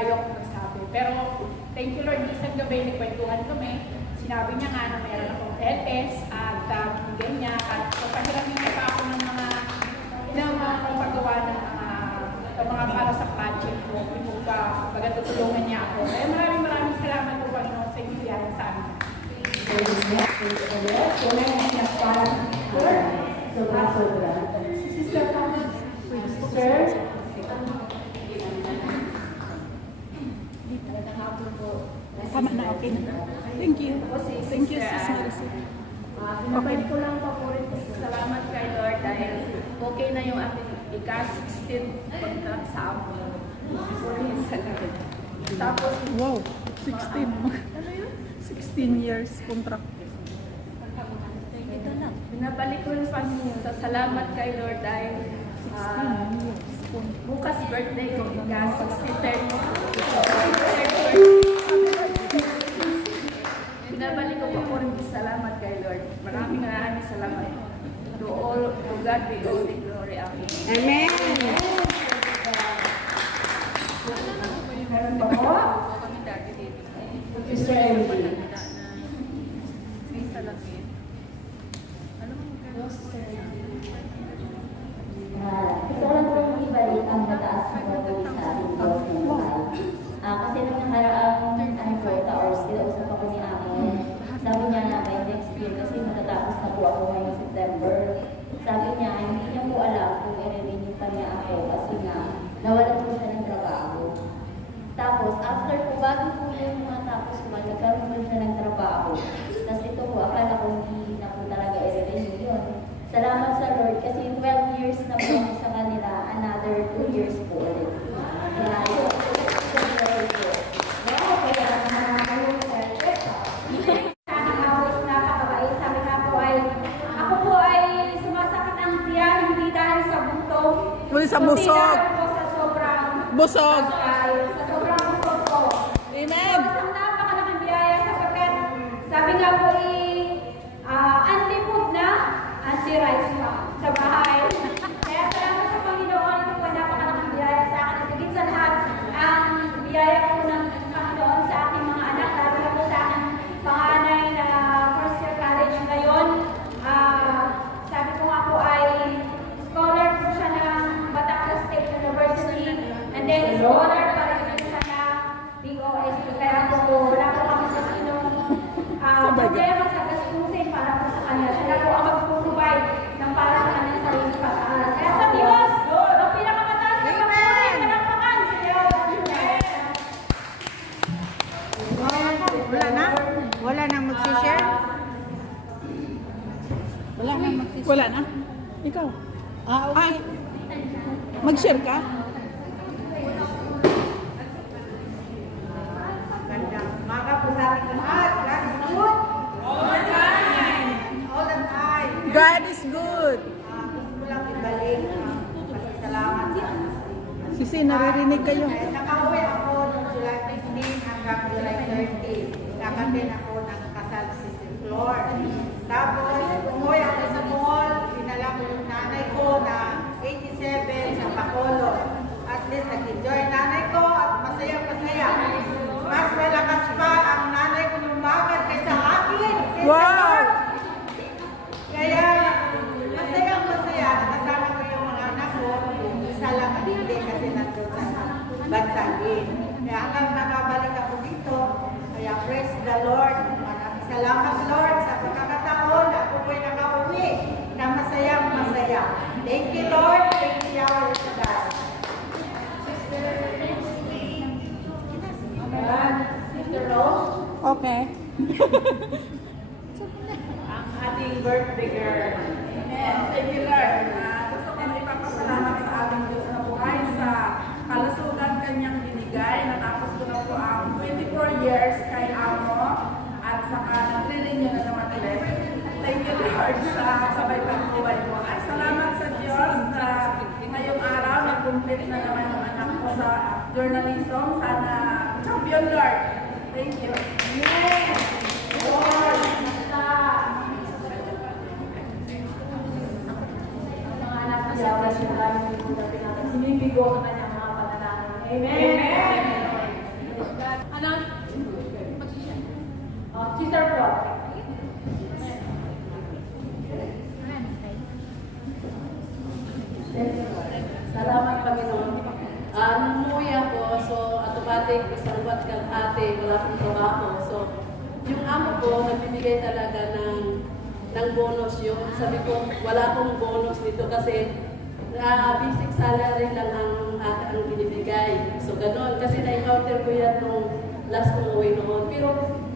ayoko magsabi. Pero thank you Lord, isang gabi nagkwentuhan kami. Sinabi niya nga na mayroon akong LS at bigyan niya at papahiramin niya pa ako ng mga paggawa ng mga para sa project ko. Kung tutulungan niya ako. Kaya maraming salamat po Panginoon sa ibigay sa amin. Sobra. Sister Thomas. Sister. Tama na, okay na. Thank you. Thank you, Sis Maricel. Okay ko lang pa po rin salamat kay Lord dahil okay na yung ating ika-16 contract sa Apo. Tapos, wow, 16. Ano yun? 16 years contract. Ito lang. Binabalik ko rin pa sa salamat kay Lord dahil bukas birthday ko, ika-63rd birthday. Binabalik ko pa po rin salamat kay Lord. Maraming salamat. To God be all the glory. Amen. Amen. Meron ba po? Sister Emily. Gusto ko lang pong ibalik ang mataas na gawin sa ating Diyos ng buhay. Kasi nung nakaraang kinausap ako ni Amin, sabi niya na by next year kasi matatapos na po ako ngayong September. Sabi niya, hindi niya po alam kung i-renew pa niya ako kasi nga nawalan po siya ng trabaho. Tapos, after po, bago po yung matapos ko, nagkaroon po siya ng trabaho. Tapos ito po, akala ko hindi na po talaga i-renew yun. Salamat sa Lord kasi 12 years na po sa kanila, another 2 years po ulit. Kaya yun, Muli sa busog. Busog. sa sobrang busog ko. Amen. Isang napakalaking biyaya sapagkat sabi nga po anti-food na, anti-rice pa sa bahay. Kaya salamat sa Panginoon, ito po napakalaking biyaya sa akin. At higit sa lahat, ang biyaya po ng Panginoon sa aking mga anak, lalo na po sa aking panganay na first year college ngayon. Sabi ko nga po ay scholar po siya ng Batangas State University and then scholar pa rin po siya na DOST. Kaya po wala po kami sa sinong problema sa gastusin para po sa kanya. Sila po ang mag-provide ng para sa kanyang sarili pag-aaral. Kaya sa Diyos, ang pinakamataas na pagkakulit, palakpakan sa Diyos. Wala na? Wala nang mag-share? Wala nang mag-share? Wala na? Ikaw? Okay. Mag-share ka? Umaga po sa ating lahat. God is good. All the time. All the time. God is good. Gusto ko lang ibalik. Pasasalamat sa Sisi, naririnig kayo. nakauwi ako noong July 15 hanggang July 30. Nakatin ako ng kasal si Flor. Tapos, umuwi ako sa mall. Pinala ko yung nanay ko na 87 sa Bacolod. At least nag-enjoy nanay ko at masaya-masaya. Mas malakas pa ang nanay ko lumakad kaysa akin. Wow! Kaya masaya-masaya. Nakasama ko yung mga anak ko. Isa lang ang hindi kasi nandun sa Bansagin. Kaya hanggang nakabalik ako dito, kaya praise the Lord. Maraming salamat Lord sa pagkakataon na ako po'y nakauwi na masayang-masaya. Thank you Lord. Thank you Yahweh sa God. Sister Rose. Okay. Ang ating birthday girl. Amen. Thank you, Lord. Gusto ko ipapasalamat sa ating Diyos na buhay sa kalusugan kanyang binigay. Natapos ko na po ang 24 years kay Amo at saka nagre-renew na naman ulit. Thank you, Lord, sa sabay pagbuhay mo. At salamat sa Diyos na ngayong araw nag-complete na naman yung anak ko sa journalism. Sana champion, Lord. Thank you. Amen. Lord, mga anak ng Yahweh, sinabi niyo po natin natin sinibigo ang kanyang mga panalangin. Amen. ate, isang buwan kang ate, wala akong trabaho. So, yung amo ko, nagbibigay talaga ng bonus yung sabi ko, wala akong bonus nito kasi basic salary lang ang binibigay. So, gano'n. Kasi na-encounter ko yan nung last kong uwi noon. Pero,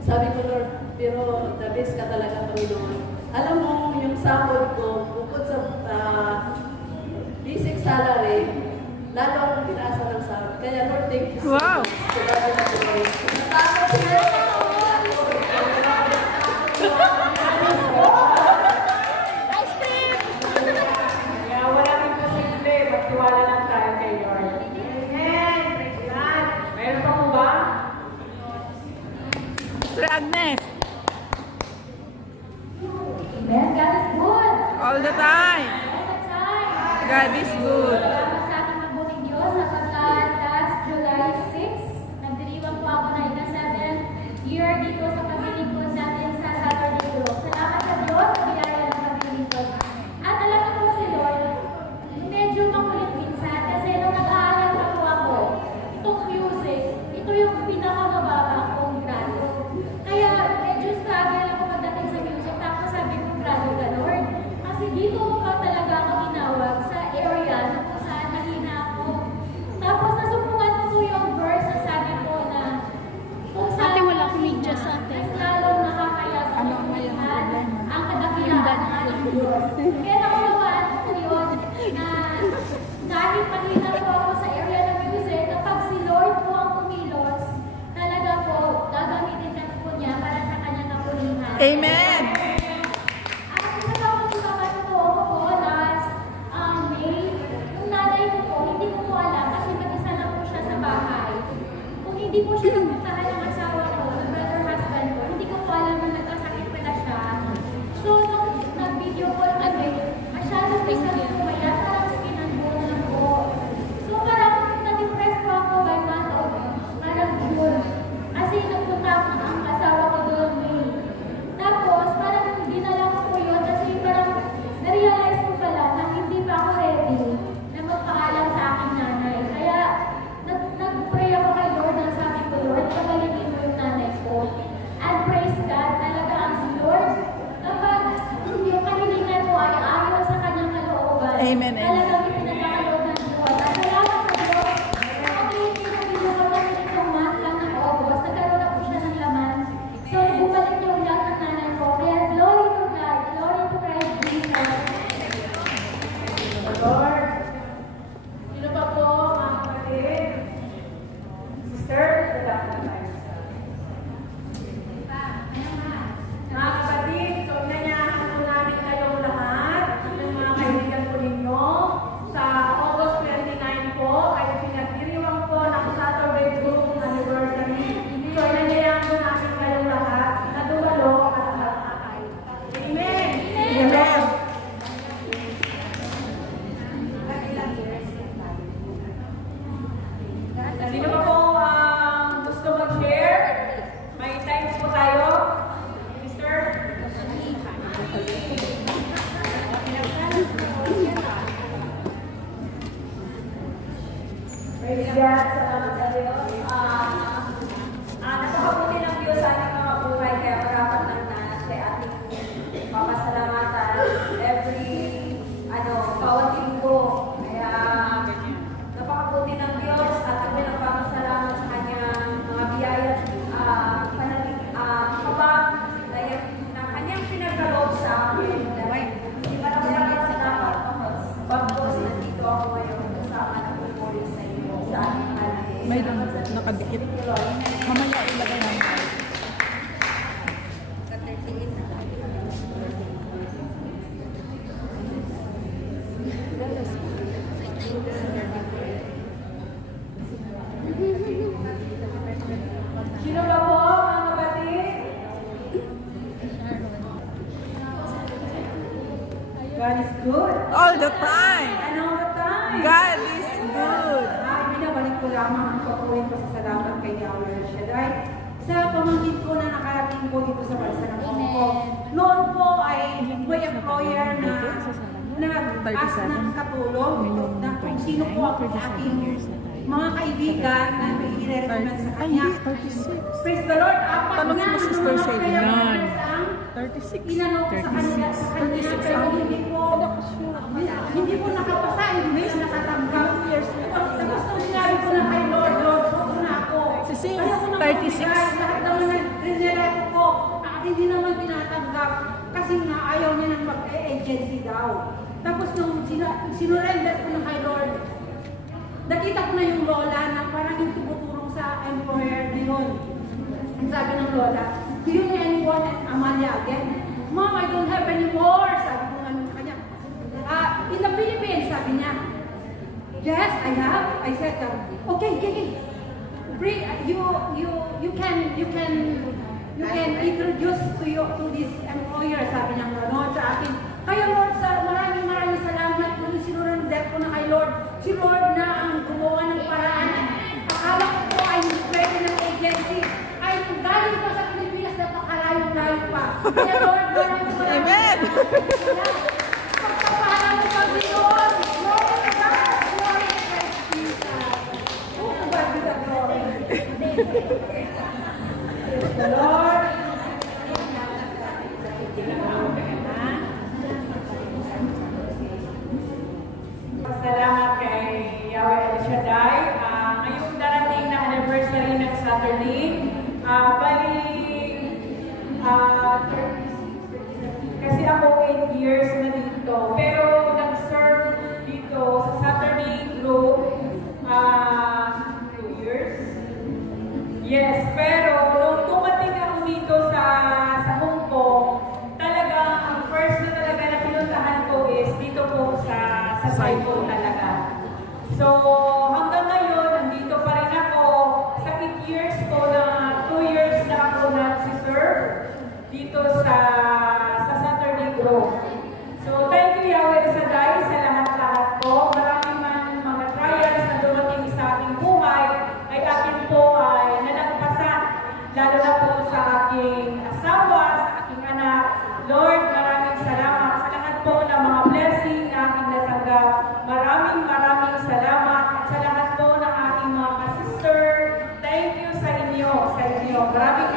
sabi ko, Lord, pero the best ka talaga, Panginoon. Alam mo, yung sahod ko, bukod sa basic salary, lalo akong tinaasa ng sahod. Kaya, Lord, thank you so Wow. much. Salamat na po. Natakot sila. Kaya wala rin posible, magtiwala lang tayo kay Lord. Amen! Praise God! Mayroon pa mo ba? Sister Agnes, Amen. God is good. all the time. All the time. God is good. Salamat sa ating mabuting Diyos sapagkat last July 6, nagdiriwang po ako na ika 7th year dito sa paglilingkod natin sa Saturday Group. Salamat sa Diyos sa biyaya ng paglilingkod. At alam niyo po si Lord, medyo makulit minsan kasi nung nag-aaral pa po ako, itong music, ito yung pinakamababa kong grado. Kaya medyo struggle ako pagdating sa music. Tapos sabi ko, grabe ka Lord. Kasi dito mo pa talaga ako tinawag sa area na kung saan mahina ako. Tapos nasumpungan ko po yung verse na sabi ko na kung saan wala akong media sa atin. Mas lalong nakakaya sa kamulihan ang kadakilaan ng ating Diyos. Kaya nakulawaan ko yun na kahit mahina po ako sa area ng music, kapag si Lord po ang kumilos, talaga po gagamitin na po niya para sa kanyang kapulihan. Amen. At isa pa po sa katotoo ko po, last May, yung nanay ko po, hindi ko po alam kasi mag-isa lang po siya sa bahay. Kung hindi po siya napuntahan ng asawa ko, ng brother husband ko, hindi ko po alam na nagkasakit pala siya. So, nung nag-video call kami, masyado po siya pumayat, parang sinanbuan lang po. So, parang na-depress po ako by month of parang June. Kasi nagpunta ang asawa ko doon May. Tapos, parang dinala ko po yun kasi parang na-realize ko pala na hindi pa ako ready na magpaalam sa aking nanay. Kaya, nag-pray ako kay Lord na sabi ko, Lord, pagalingin mo yung nanay ko. And praise God, talaga ang si Lord, kapag yung kahilingan mo ay ayon sa kanyang kalooban, Amen, amen. talagang ipinagkakaloob ng Diyos. At salamat sa Diyos, pag-iisip ko pinakapalit itong month lang ng August, nagkaroon na po siya ng laman. So, bumalik niya ulit ang nanay ko. Kaya, glory to God, glory to Christ Jesus. Lord. Sino pa po, mga kapatid? Sister, lalaki na tayo. Mga kapatid, so inanyahan po namin kayong lahat ng mga kaibigan po ninyo. Sa August 29 po ay pinagdiriwang po ng Saturday Group Anniversary. So inanyayahan po namin kayong lahat na dumalo at makakay. Amen! Amen! Sino pa po gusto mag-share? May times po tayo. Mister? Praise God, salamat sa Diyos. Napakabuti ng Diyos sa ating mga buhay, kaya marapat lang na kay ating papasalamatan every, bawat linggo. Kaya napakabuti ng Diyos at ako nagpapasalamat sa kanyang mga biyaya, habang na kanyang pinagkaloob sa akin. Dahil hindi pa naman ako sa dapat pagkos nandito ako ngayon kasama ng pupuli sa inyo sa ating ating. May nakadikit. Mamaya ilagay namin. Sino pa po, mga kapatid? God is good. All the time. And all the time. God is good. Binabalik ko lamang ang patuloy ko sa salamat kay Yahweh El Shaddai sa pamangkin ko na nakarating po dito sa bansa ng Hong Kong. Noon po ay may employer na nag-ask ng katulong na kung sino po ang aking mga kaibigan na may i-recommend sa Ay, kanya. hindi, 36. Praise the Lord, apat Tanungin mo, na Sister mga Celine. prayer Yan. partners ang 36. inano ko sa kanila, sa kanya, 36 pero ang hindi po nakapasa, hindi na nakatanggap. Tapos nung sinabi ko na kay Lord, Lord, huwag na ako. Si Sis, Ayoko na 36. magbigay, lahat naman na rineleto ko, at hindi naman tinatanggap. Kasi nga ayaw niya ng mag-agency daw. Tapos nung sinurrender ko na kay Lord, nakita ko na yung lola na parang yung tumutulong sa employer na yun. Ang sabi ng lola, do you know anyone at Amalia again? Mom, I don't have any more. Sabi ko nga sa kanya. In the Philippines, sabi niya. Yes, I have. I said, okay. You can introduce to this employer, sabi niya gano'n sa akin. Kaya Lord, maraming salamat kung sinurrender ko na kay Lord. Si Lord na ang gumawa ng paraan. Akala ko po ay pwede ng agency. Ay galing pa sa Pilipinas na pakalayo-layo pa. Kaya Lord, maraming salamat. Amen. Pagpapahala mo kami Lord. Glory to God. Glory to Christ Jesus. Oh, to God be the glory. Praise the Lord. Salamat kay Yahweh El Shaddai. Ngayong darating na anniversary ng Saturday, kasi ako 8 years na dito. Pero nag-serve dito sa Saturday group 2 years. Yes, pero nung tumating ako dito sa Hong Kong, talaga ang first na talaga na pinuntahan ko is dito po sa Saigon talaga. So, hanggang ngayon, nandito pa rin ako. Sa 8 years ko na 2 years na ako nag-serve dito sa Saturday Grove. So, thank you Yahweh sa dahil sa lahat-lahat ko. Maraming man mga trials na dumating sa aking buhay ay akin po ay nalagpasan. Lalo na po sa aking asawa, sa aking anak. Lord, maraming salamat sa lahat po ng mga blessing na aking natanggap. Maraming salamat at sa lahat po ng aking mga sister. Thank you sa inyo. Maraming